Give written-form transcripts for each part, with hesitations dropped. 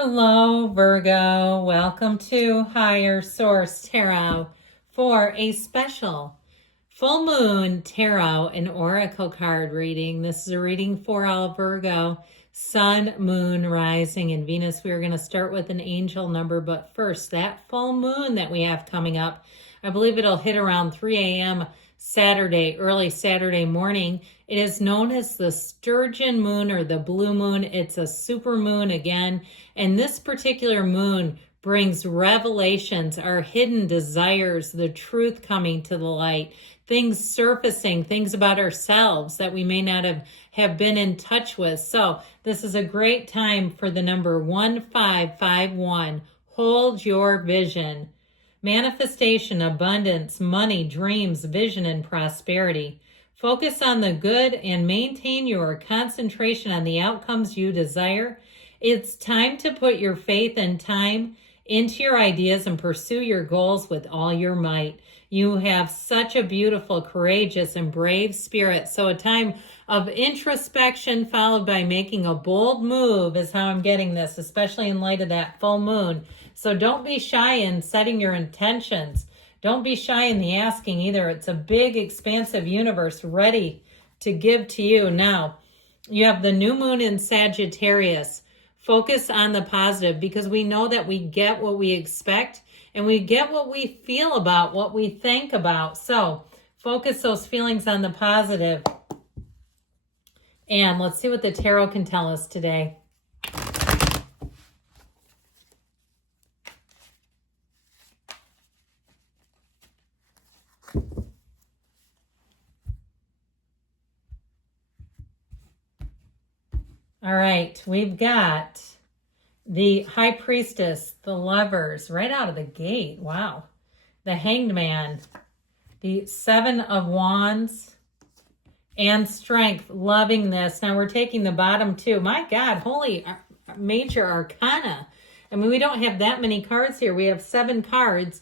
Hello, Virgo. Welcome to Higher Source Tarot for a special full moon tarot and oracle card reading. This is a reading for all Virgo, Sun, Moon, Rising, and Venus. We are going to start with an angel number, but first, that full moon that we have coming up, I believe it'll hit around 3 a.m. Saturday, early Saturday morning. It is known as the sturgeon moon or the blue moon. It's a super moon again. And this particular moon brings revelations, our hidden desires, the truth coming to the light, things surfacing, things about ourselves that we may not have been in touch with. So this is a great time for the number 1551. Hold your vision. Manifestation, abundance, money, dreams, vision, and prosperity. Focus on the good and maintain your concentration on the outcomes you desire. It's time to put your faith and time into your ideas and pursue your goals with all your might. You have such a beautiful, courageous, and brave spirit. So a time of introspection followed by making a bold move is how I'm getting this, especially in light of that full moon. So don't be shy in setting your intentions. Don't be shy in the asking either. It's a big, expansive universe ready to give to you. Now, you have the new moon in Sagittarius. Focus on the positive because we know that we get what we expect and we get what we feel about, what we think about. So focus those feelings on the positive. And let's see what the tarot can tell us today. All right, we've got the High Priestess, the Lovers, right out of the gate. Wow. The Hanged Man, the Seven of Wands, and Strength. Loving this. Now we're taking the bottom two. My God, holy major arcana. I mean, we don't have that many cards here. We have 7 cards,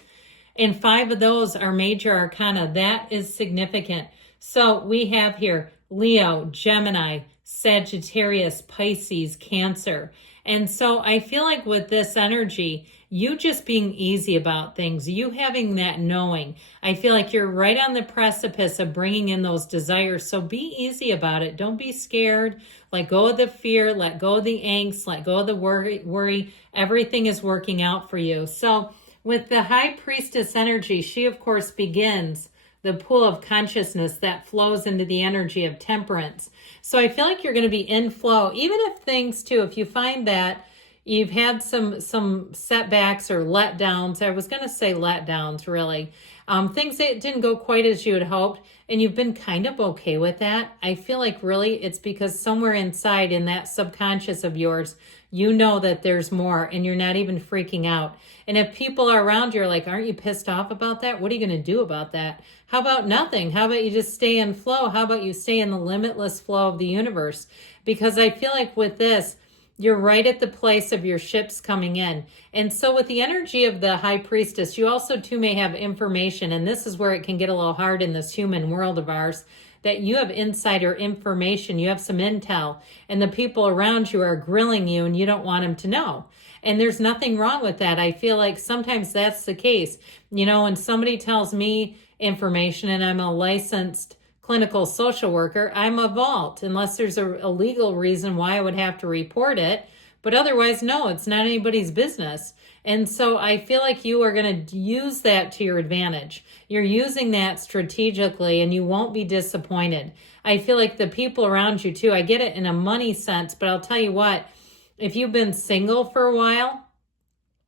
and 5 of those are major arcana. That is significant. So we have here Leo, Gemini, Sagittarius, Pisces, Cancer. And so I feel like with this energy, you just being easy about things, you having that knowing, I feel like you're right on the precipice of bringing in those desires. So be easy about it. Don't be scared. Let go of the fear. Let go of the angst. Let go of the worry. Everything is working out for you. So with the High Priestess energy, she, of course, begins the pool of consciousness that flows into the energy of temperance. So I feel like you're going to be in flow, even if things too, if you find that you've had some setbacks or letdowns. I was going to say letdowns, really. Things that didn't go quite as you had hoped, and you've been kind of okay with that. I feel like really it's because somewhere inside in that subconscious of yours, you know that there's more and you're not even freaking out. And if people are around you are like, aren't you pissed off about that? What are you going to do about that? How about nothing? How about you just stay in flow? How about you stay in the limitless flow of the universe? Because I feel like with this, you're right at the place of your ships coming in. And so with the energy of the High Priestess, you also too may have information, and this is where it can get a little hard in this human world of ours, that you have insider information, you have some intel, and the people around you are grilling you and you don't want them to know. And there's nothing wrong with that. I feel like sometimes that's the case. You know, when somebody tells me information and I'm a licensed clinical social worker, I'm a vault unless there's a legal reason why I would have to report it. But otherwise, no, it's not anybody's business. And so I feel like you are going to use that to your advantage. You're using that strategically and you won't be disappointed. I feel like the people around you too, I get it in a money sense, but I'll tell you what, if you've been single for a while,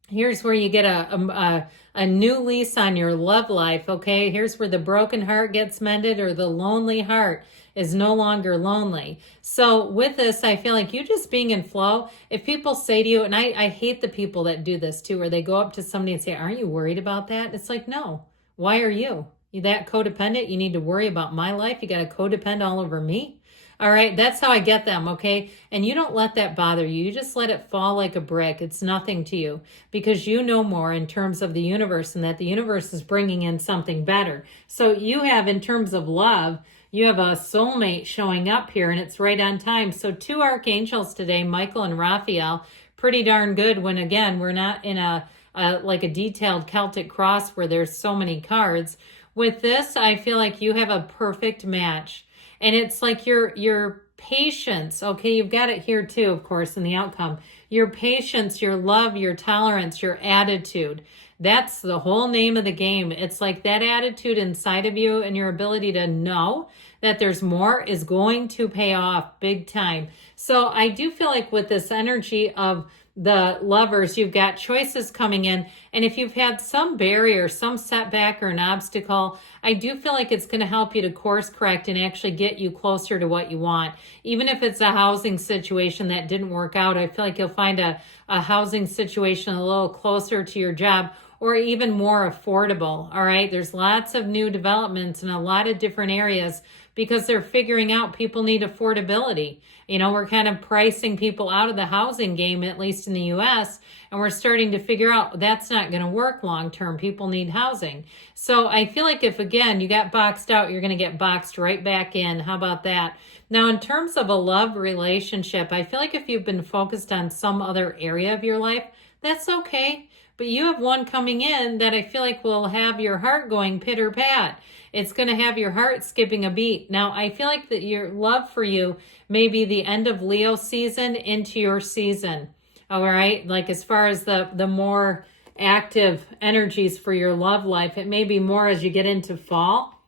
here's where you get a new lease on your love life, okay? Here's where the broken heart gets mended, or the lonely heart is no longer lonely. So with this, I feel like you just being in flow, if people say to you, and I hate the people that do this too, where they go up to somebody and say, aren't you worried about that? It's like, no, why are you? You that codependent? You need to worry about my life? You got to codepend all over me? All right, that's how I get them, okay? And you don't let that bother you. You just let it fall like a brick. It's nothing to you because you know more in terms of the universe and that the universe is bringing in something better. So you have, in terms of love, you have a soulmate showing up here and it's right on time. So 2 archangels today, Michael and Raphael, pretty darn good when, again, we're not in like a detailed Celtic cross where there's so many cards. With this, I feel like you have a perfect match. And it's like your patience, okay? You've got it here too, of course, in the outcome. Your patience, your love, your tolerance, your attitude. That's the whole name of the game. It's like that attitude inside of you and your ability to know that there's more is going to pay off big time. So I do feel like with this energy of the Lovers, you've got choices coming in. And if you've had some barrier, some setback or an obstacle, I do feel like it's going to help you to course correct and actually get you closer to what you want. Even if it's a housing situation that didn't work out, I feel like you'll find a housing situation a little closer to your job or even more affordable. All right. There's lots of new developments in a lot of different areas because they're figuring out people need affordability. You know, we're kind of pricing people out of the housing game, at least in the US, and we're starting to figure out that's not going to work long term. People need housing. So I feel like if, again, you got boxed out, you're going to get boxed right back in. How about that? Now, in terms of a love relationship, I feel like if you've been focused on some other area of your life, that's okay. But you have one coming in that I feel like will have your heart going pitter pat. It's going to have your heart skipping a beat. Now, I feel like that your love for you may be the end of Leo season into your season. All right. Like as far as the more active energies for your love life, it may be more as you get into fall.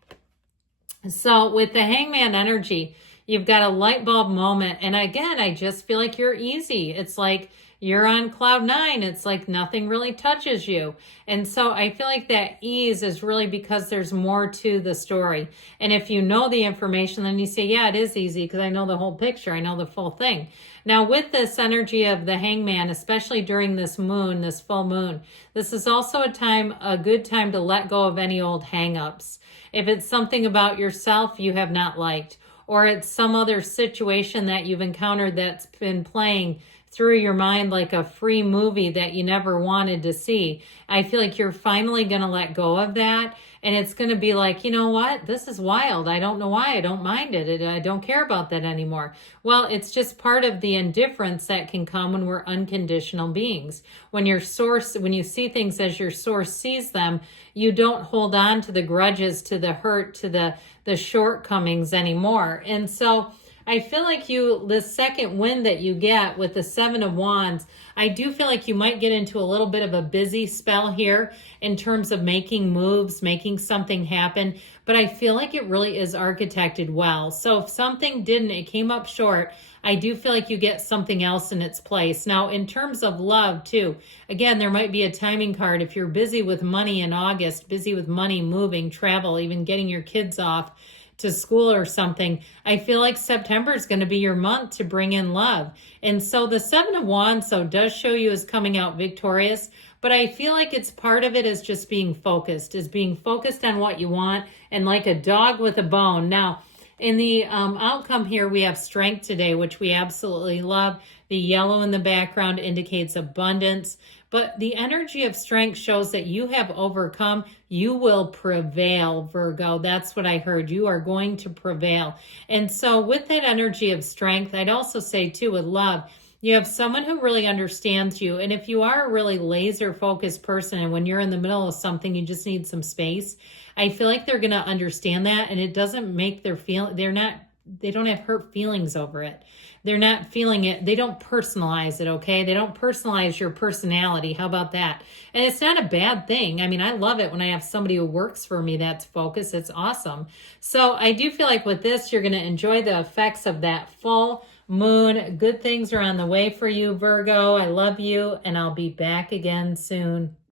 So with the Hangman energy, you've got a light bulb moment. And again, I just feel like you're easy. It's like you're on cloud nine. It's like nothing really touches you. And so I feel like that ease is really because there's more to the story. And if you know the information, then you say, yeah, it is easy because I know the whole picture. I know the full thing. Now with this energy of the Hangman, especially during this moon, this full moon, this is also a good time to let go of any old hang-ups. If it's something about yourself you have not liked, or it's some other situation that you've encountered that's been playing through your mind like a free movie that you never wanted to see, I feel like you're finally going to let go of that. And it's going to be like, you know what? This is wild. I don't know why. I don't mind it. I don't care about that anymore. Well, it's just part of the indifference that can come when we're unconditional beings. When you see things as your source sees them, you don't hold on to the grudges, to the hurt, to the shortcomings anymore. And so I feel like the second wind that you get with the Seven of Wands, I do feel like you might get into a little bit of a busy spell here in terms of making moves, making something happen. But I feel like it really is architected well. So if something it came up short, I do feel like you get something else in its place. Now, in terms of love too, again, there might be a timing card. If you're busy with money in August, busy with money, moving, travel, even getting your kids off to school or something, I feel like September is going to be your month to bring in love. And so the Seven of Wands does show you as coming out victorious, but I feel like it's part of it is just being focused on what you want, and like a dog with a bone. Now, in the outcome here, we have strength today, which we absolutely love. The yellow in the background indicates abundance, but the energy of strength shows that you have overcome. You will prevail, Virgo. That's what I heard. You are going to prevail. And so with that energy of strength, I'd also say too, with love, you have someone who really understands you. And if you are a really laser focused person and when you're in the middle of something, you just need some space, I feel like they're going to understand that. And it doesn't make they don't have hurt feelings over it. They're not feeling it. They don't personalize it, okay? They don't personalize your personality. How about that? And it's not a bad thing. I mean, I love it when I have somebody who works for me that's focused. It's awesome. So I do feel like with this, you're going to enjoy the effects of that full moon. Good things are on the way for you, Virgo. I love you, and I'll be back again soon.